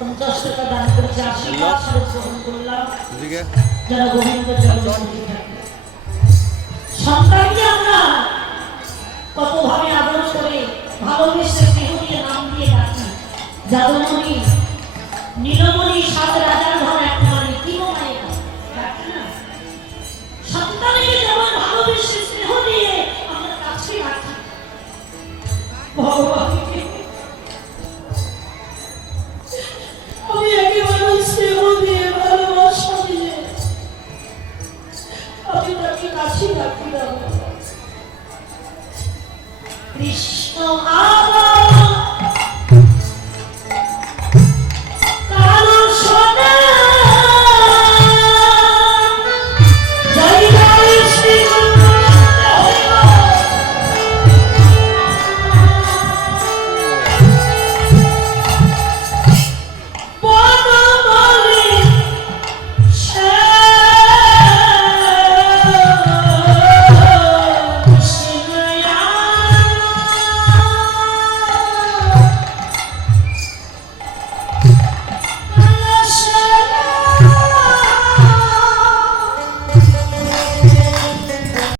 50 টাকা দান করেছে, আশীর্বাদ স্বরূপ গ্রহণ করলাম যেন গোবিন্দ চরণে সন্তানকে আমরা কতভাবে আদর করে ভালোবেসে স্নেহ দিয়ে নাম দিয়ে ডাকি। যাদবমণি নীলমণি সাত